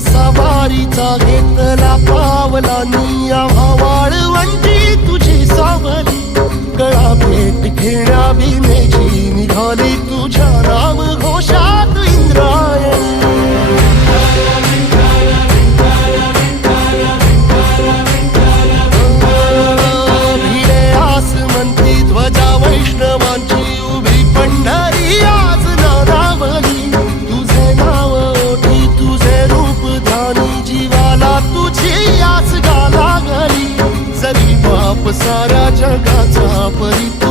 सवारीचा घेतला पावलांनी आम्हा वाळवंटी तुझी सावली गळा भेट घेण्या भीमेची निघाली तुझ्या नाम घोषात इंद्रायणी भिडे आसमंती ध्वजा वैष्णवांची उभी पंढरी आज नादावली तुझे नाव ओठी तुझे रूप ध्यानी जीवाला तुझी आस गा लागली जरी बाप साऱ्या जगाचा परित